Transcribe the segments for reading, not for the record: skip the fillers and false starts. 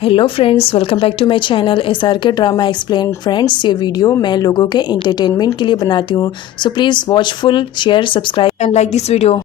Hello friends, welcome back to my channel SRK drama explain. Friends, ये video मैं लोगों के एंटरटेनमेंट के लिए बनाती हूँ, so please watch full, share, subscribe and like this video.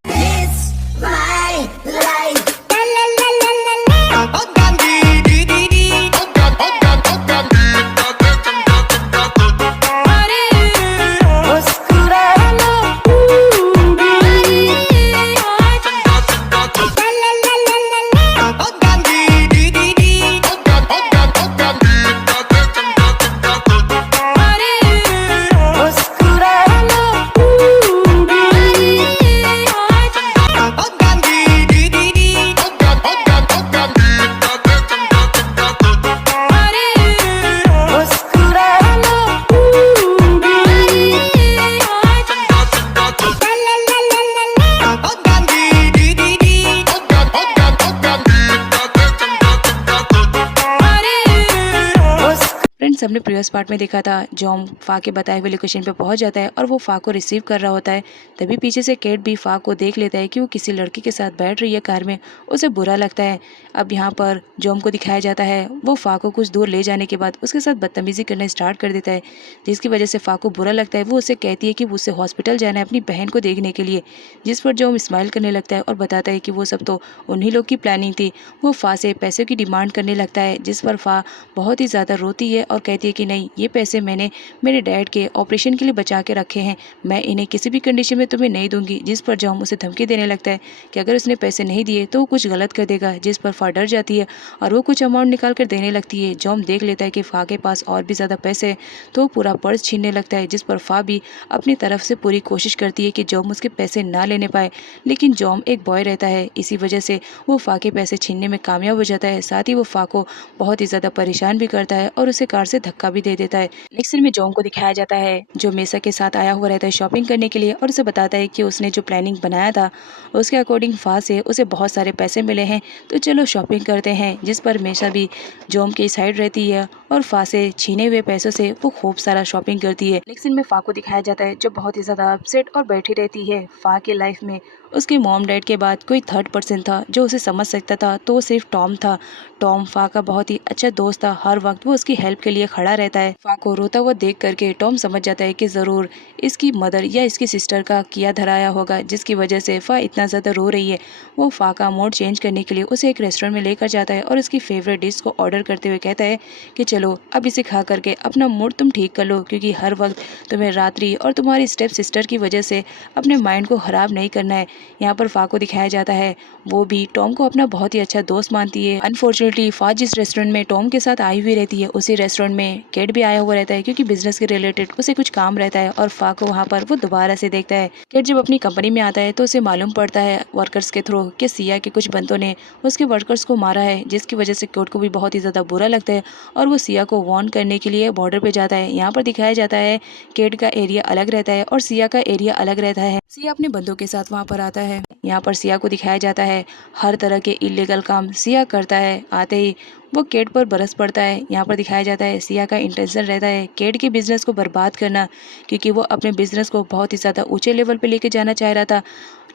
Friends, हमने प्रीवियस पार्ट में देखा था जॉम फा के बताए हुए लोकेशन पे पहुंच जाता है और वो फा को रिसीव कर रहा होता है। तभी पीछे से केट भी फा को देख लेता है कि वो किसी लड़की के साथ बैठ रही है कार में। उसे बुरा लगता है। अब यहाँ पर जॉम को दिखाया जाता है वो फा को कुछ दूर ले जाने के बाद उसके साथ बदतमीजी करना स्टार्ट कर देता है, जिसकी वजह से फा को बुरा लगता है। वो उसे कहती है कि उसे हॉस्पिटल जाना है अपनी बहन को देखने के लिए, जिस पर जॉम स्माइल करने लगता है और बताता है कि वो सब तो उन्हीं लोग की प्लानिंग थी। वो फा से पैसे की डिमांड करने लगता है, जिस पर फा बहुत ही ज़्यादा रोती है और कहती है कि नहीं, ये पैसे मैंने मेरे डैड के ऑपरेशन के लिए बचा के रखे हैं, मैं इन्हें किसी भी कंडीशन में तुम्हें नहीं दूंगी। जिस पर जॉम उसे धमकी देने लगता है कि अगर उसने पैसे नहीं दिए तो वो कुछ गलत कर देगा, जिस पर फा डर जाती है और वो कुछ अमाउंट निकाल कर देने लगती है। जॉम देख लेता है कि फा के पास और भी ज़्यादा पैसे हैं तो वो पूरा पर्स छीनने लगता है, जिस पर फा भी अपनी तरफ से पूरी कोशिश करती है कि जॉम उसके पैसे ना लेने पाए। लेकिन जॉम एक बॉय रहता है, इसी वजह से वो फा के पैसे छीनने में कामयाब हो जाता है। साथ ही वो फा को बहुत ही ज़्यादा परेशान भी करता है और उसे कार से धक्का भी दे देता है। नेक्स्ट सीन में जॉम को दिखाया जाता है जो मेसा के साथ आया हुआ रहता है शॉपिंग करने के लिए और उसे बताता है कि उसने जो प्लानिंग बनाया था उसके अकॉर्डिंग फा से उसे बहुत सारे पैसे मिले हैं, तो चलो शॉपिंग करते हैं। जिस पर मेसा भी जॉम की साइड रहती है और फा से छीने हुए पैसों से वो खूब सारा शॉपिंग करती है। नेक्स्ट सीन में फा को दिखाया जाता है जो बहुत ही ज़्यादा अपसेट और बैठी रहती है। फा की लाइफ में उसके मॉम डैड के बाद कोई थर्ड पर्सन था जो उसे समझ सकता था, तो वो सिर्फ टॉम था। टॉम फा का बहुत ही अच्छा दोस्त था, हर वक्त वो उसकी हेल्प के लिए खड़ा रहता है। फा को रोता हुआ देख करके टॉम समझ जाता है कि ज़रूर इसकी मदर या इसकी सिस्टर का किया धराया होगा, जिसकी वजह से फा इतना ज़्यादा रो रही है। वो फा का मूड चेंज करने के लिए उसे एक रेस्टोरेंट में लेकर जाता है और उसकी फेवरेट डिश को ऑर्डर करते हुए कहता है कि चलो अब इसे खा करके अपना मूड तुम ठीक कर लो, क्योंकि हर वक्त तुम्हें रात्रि और तुम्हारी स्टेप सिस्टर की वजह से अपने माइंड को ख़राब नहीं करना है। यहाँ पर फा को दिखाया जाता है वो भी टॉम को अपना बहुत ही अच्छा दोस्त मानती है। अनफॉर्चुनेटली फा जिस रेस्टोरेंट में टॉम के साथ आई हुई रहती है उसी रेस्टोरेंट में केट भी आया हुआ रहता है, क्योंकि बिजनेस के रिलेटेड उसे कुछ काम रहता है और फा को वहाँ पर वो दोबारा से देखता है। केट जब अपनी कंपनी में आता है तो उसे मालूम पड़ता है वर्कर्स के थ्रू कि सिया के कुछ बंदों ने उसके वर्कर्स को मारा है, जिसकी वजह से केट को भी बहुत ही ज़्यादा बुरा लगता है और वो सिया को वार्न करने के लिए बॉर्डर पे जाता है। यहाँ पर दिखाया जाता है केट का एरिया अलग रहता है और सिया का एरिया अलग रहता है। सिया अपने बंदों के साथ वहाँ पर आता है। यहाँ पर सिया को दिखाया जाता है हर तरह के इलीगल काम सिया करता है। आते ही वो केट पर बरस पड़ता है। यहाँ पर दिखाया जाता है सिया का इंटेंशन रहता है केट के बिजनेस को बर्बाद करना, क्योंकि वो अपने बिजनेस को बहुत ही ज़्यादा ऊंचे लेवल पे लेके जाना चाह रहा था,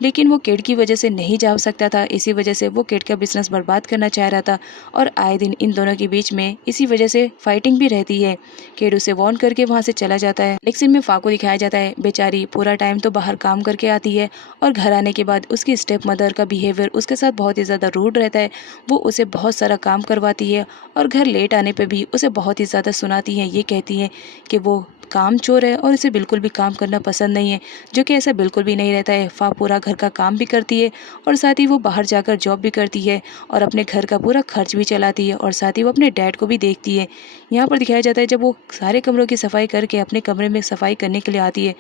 लेकिन वो केट की वजह से नहीं जा सकता था। इसी वजह से वो केट का बिजनेस बर्बाद करना चाह रहा था और आए दिन इन दोनों के बीच में इसी वजह से फाइटिंग भी रहती है। केट उसे वार्न करके वहाँ से चला जाता है। नेक्स्ट सीन में फा को दिखाया जाता है बेचारी पूरा टाइम तो बाहर काम करके आती है और घर आने के बाद उसकी स्टेप मदर का बिहेवियर उसके साथ बहुत ही ज़्यादा रूड रहता है। वो उसे बहुत सारा काम करवाती है और घर लेट आने पर भी उसे बहुत ही ज़्यादा सुनाती है। ये कहती है कि वो काम चोर है और इसे बिल्कुल भी काम करना पसंद नहीं है, जो कि ऐसा बिल्कुल भी नहीं रहता है। फा पूरा घर का काम भी करती है और साथ ही वो बाहर जाकर जॉब भी करती है और अपने घर का पूरा खर्च भी चलाती है और साथ ही वो अपने डैड को भी देखती है। यहाँ पर दिखाया जाता है जब वो सारे कमरों की सफाई करके अपने कमरे में सफाई करने के लिए आती है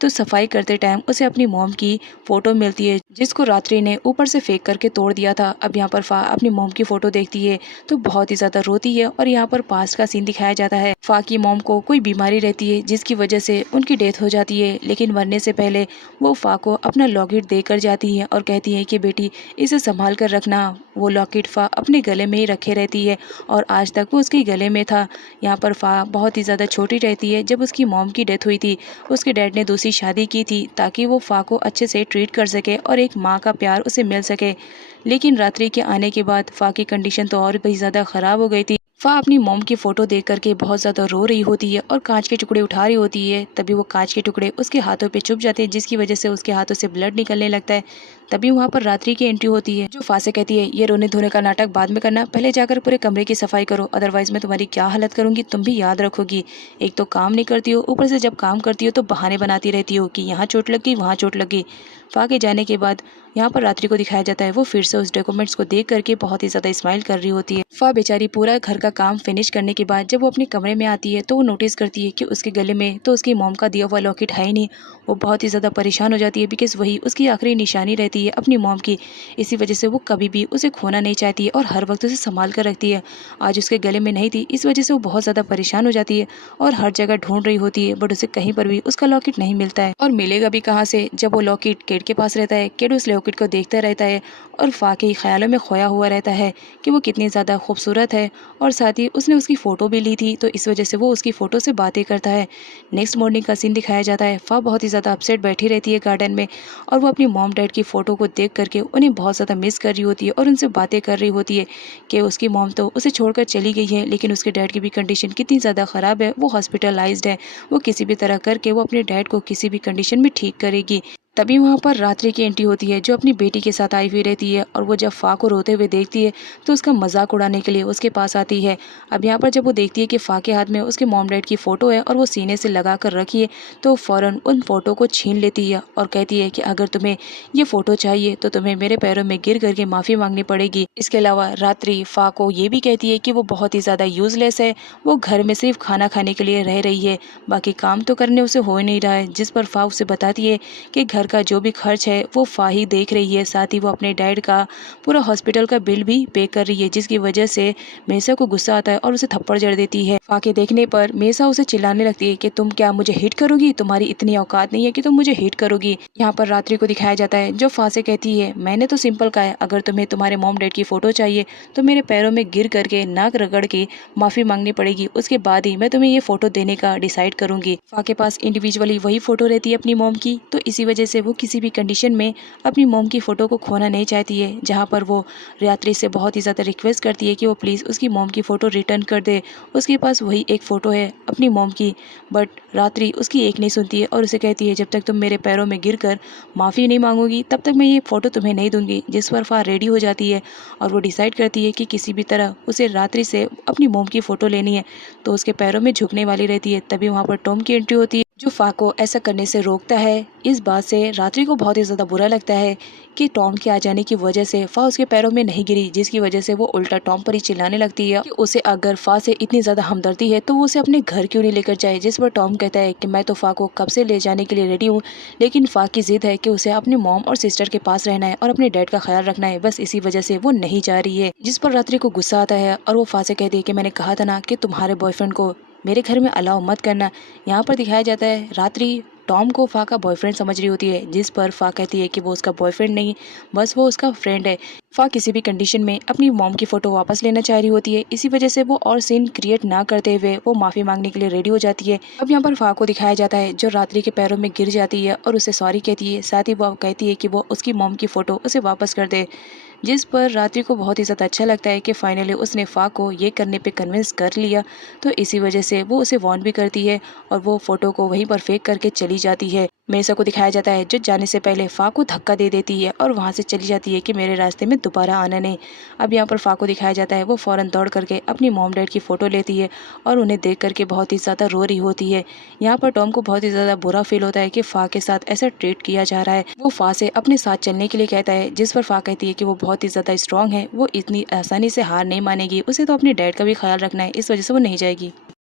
तो सफाई करते टाइम उसे अपनी मॉम की फ़ोटो मिलती है, जिसको रात्रि ने ऊपर से फेंक करके तोड़ दिया था। अब यहाँ पर फा अपनी मॉम की फ़ोटो देखती है तो बहुत ही ज़्यादा रोती है और यहाँ पर पास्ट का सीन दिखाया जाता है। फा की मॉम को कोई बीमारी रहती है जिसकी वजह से उनकी डेथ हो जाती है, लेकिन मरने से पहले वो फा को अपना लॉकेट देकर जाती है और कहती है कि बेटी इसे संभाल कर रखना, वो लॉकेट फा अपने गले में ही रखे रहती है और आज तक वो उसके गले में था। यहाँ पर फा बहुत ही ज़्यादा छोटी रहती है। जब उसकी मॉम की डेथ हुई थी, उसके डैड ने दूसरी शादी की थी ताकि वो फा को अच्छे से ट्रीट कर सके और एक माँ का प्यार उसे मिल सके। लेकिन रात्रि के आने के बाद फा की कंडीशन तो और भी ज़्यादा ख़राब हो गई थी। फा अपनी मॉम की फ़ोटो देख करके बहुत ज़्यादा रो रही होती है और कांच के टुकड़े उठा रही होती है। तभी वो कांच के टुकड़े उसके हाथों पे चुभ जाते हैं, जिसकी वजह से उसके हाथों से ब्लड निकलने लगता है। तभी वहाँ पर रात्रि की एंट्री होती है, जो फा से कहती है, ये रोने धोने का नाटक बाद में करना, पहले जाकर पूरे कमरे की सफाई करो, अदरवाइज मैं तुम्हारी क्या हालत करूंगी तुम भी याद रखोगी। एक तो काम नहीं करती हो, ऊपर से जब काम करती हो तो बहाने बनाती रहती हो कि यहाँ चोट लग गई वहाँ चोट लग गई। फा के जाने के बाद यहाँ पर रात्रि को दिखाया जाता है, वो फिर से उस डॉक्यूमेंट्स को देख करके बहुत ही ज़्यादा स्माइल कर रही होती है। फा बेचारी पूरा घर का काम फिनिश करने के बाद जब वो अपने कमरे में आती है तो वो नोटिस करती है कि उसके गले में तो उसकी मॉम का दिया हुआ लॉकेट है ही नहीं। वो बहुत ही ज़्यादा परेशान हो जाती है, बिकॉज वही उसकी आखिरी निशानी रहती है अपनी मॉम की। इसी वजह से वो कभी भी उसे खोना नहीं चाहती है और हर वक्त उसे संभाल कर रखती है। आज उसके गले में नहीं थी, इस वजह से वो बहुत ज़्यादा परेशान हो जाती है और हर जगह ढूंढ रही होती है, बट उसे कहीं पर भी उसका लॉकेट नहीं मिलता है। और मिलेगा भी कहाँ से जब वो लॉकेट केट के पास रहता है। केट उस लॉकेट को देखता रहता है और फा के ख्यालों में खोया हुआ रहता है कि वो कितनी ज़्यादा खूबसूरत है और साथ ही उसने उसकी फ़ोटो भी ली थी, तो इस वजह से वो उसकी फ़ोटो से बातें करता है। नेक्स्ट मॉर्निंग का सीन दिखाया जाता है। फा बहुत ही ज़्यादा अपसेट बैठी रहती है गार्डन में और वो अपनी मॉम डैड की फ़ोटो को देख करके उन्हें बहुत ज़्यादा मिस कर रही होती है और उनसे बातें कर रही होती है कि उसकी मॉम तो उसे छोड़कर चली गई है, लेकिन उसके डैड की भी कंडीशन कितनी ज़्यादा ख़राब है, वो हॉस्पिटलाइज्ड है। वो किसी भी तरह करके वो अपने डैड को किसी भी कंडीशन में ठीक करेगी। तभी वहाँ पर रात्रि की एंट्री होती है, जो अपनी बेटी के साथ आई हुई रहती है और वो जब फा को रोते हुए देखती है तो उसका मजाक उड़ाने के लिए उसके पास आती है। अब यहाँ पर जब वो देखती है कि फा के हाथ में उसके मॉम डैड की फ़ोटो है और वो सीने से लगा कर रखी है, तो फ़ौरन उन फ़ोटो को छीन लेती है और कहती है कि अगर तुम्हें ये फ़ोटो चाहिए तो तुम्हें मेरे पैरों में गिर करके माफ़ी मांगनी पड़ेगी। इसके अलावा रात्रि फा को ये भी कहती है कि वो बहुत ही ज़्यादा यूज़लेस है, वो घर में सिर्फ खाना खाने के लिए रह रही है, बाकी काम तो करने उसे हो ही नहीं रहा है। जिस पर फा उसे बताती है कि घर का जो भी खर्च है वो फा ही देख रही है, साथ ही वो अपने डैड का पूरा हॉस्पिटल का बिल भी पे कर रही है, जिसकी वजह से मेसा को गुस्सा आता है और उसे थप्पड़ जड़ देती है। फा के देखने पर मेसा उसे चिल्लाने लगती है कि तुम क्या मुझे हिट करोगी, तुम्हारी इतनी औकात नहीं है कि तुम मुझे हिट करोगी। यहाँ पर रात्रि को दिखाया जाता है, जो फा से कहती है, मैंने तो सिंपल कहा है, अगर तुम्हें तुम्हारे मॉम डैड की फ़ोटो चाहिए तो मेरे पैरों में गिर करके नाक रगड़ के माफ़ी मांगनी पड़ेगी, उसके बाद ही मैं तुम्हें ये फ़ोटो देने का डिसाइड करूंगी। फा के पास इंडिविजुअली वही फ़ोटो रहती है अपनी मॉम की, तो इसी वजह से वो किसी भी कंडीशन में अपनी मॉम की फ़ोटो को खोना नहीं चाहती है। जहाँ पर वो रात्रि से बहुत ही ज़्यादा रिक्वेस्ट करती है कि वो प्लीज़ उसकी मॉम की फ़ोटो रिटर्न कर दे। उसके पास वही एक फ़ोटो है अपनी मॉम की, बट रात्रि उसकी एक नहीं सुनती है और उसे कहती है, जब तक तुम मेरे पैरों में गिर कर माफ़ी नहीं मांगोगी तब तक मैं ये फ़ोटो तुम्हें नहीं दूंगी। जिस पर फा रेडी हो जाती है और वो डिसाइड करती है कि किसी भी तरह उसे रात्रि से अपनी मॉम की फ़ोटो लेनी है, तो उसके पैरों में झुकने वाली रहती है। तभी वहाँ पर टॉम की एंट्री होती है, जो फा को ऐसा करने से रोकता है। इस बात से रात्रि को बहुत ही ज़्यादा बुरा लगता है कि टॉम के आ जाने की वजह से फा उसके पैरों में नहीं गिरी, जिसकी वजह से वो उल्टा टॉम पर ही चिल्लाने लगती है कि उसे अगर फा से इतनी ज़्यादा हमदर्दी है तो वो उसे अपने घर क्यों नहीं लेकर जाए। जिस पर टॉम कहता है कि मैं तो फा को कब से ले जाने के लिए रेडी हूँ, लेकिन फा की जिद है कि उसे अपनी मॉम और सिस्टर के पास रहना है और अपने डैड का ख्याल रखना है, बस इसी वजह से वो नहीं जा रही है। जिस पर रात्रि को गुस्सा आता है और वो फा से कहती है कि मैंने कहा था ना कि तुम्हारे बॉयफ्रेंड को मेरे घर में अलाउ मत करना। यहाँ पर दिखाया जाता है रात्रि टॉम को फा का बॉयफ्रेंड समझ रही होती है, जिस पर फा कहती है कि वो उसका बॉयफ्रेंड नहीं, बस वो उसका फ्रेंड है। फा किसी भी कंडीशन में अपनी मॉम की फ़ोटो वापस लेना चाह रही होती है, इसी वजह से वो और सीन क्रिएट ना करते हुए वो माफ़ी मांगने के लिए रेडी हो जाती है। अब यहाँ पर फा को दिखाया जाता है, जो रात्रि के पैरों में गिर जाती है और उसे सॉरी कहती है, साथ ही वो कहती है कि वो उसकी मॉम की फ़ोटो उसे वापस कर दे। जिस पर रात्रि को बहुत ही ज़्यादा अच्छा लगता है कि फाइनली उसने फा को ये करने पे कन्विंस कर लिया, तो इसी वजह से वो उसे वार्न भी करती है और वो फ़ोटो को वहीं पर फेंक करके चली जाती है। मेसा को दिखाया जाता है, जो जाने से पहले फा को धक्का दे देती है और वहाँ से चली जाती है कि मेरे रास्ते में दोबारा आना नहीं। अब यहाँ पर फा को दिखाया जाता है, वो फ़ौरन दौड़ करके अपनी मॉम डैड की फ़ोटो लेती है और उन्हें देख करके बहुत ही ज़्यादा रो रही होती है। यहाँ पर टॉम को बहुत ही ज़्यादा बुरा फील होता है कि फ़ा के साथ ऐसा ट्रीट किया जा रहा है। वो फा से अपने साथ चलने के लिए कहता है, जिस पर फा कहती है कि वो बहुत ही ज़्यादा स्ट्रॉन्ग है, वो इतनी आसानी से हार नहीं मानेगी, उसे तो अपने डैड का भी ख्याल रखना है, इस वजह से वो नहीं जाएगी।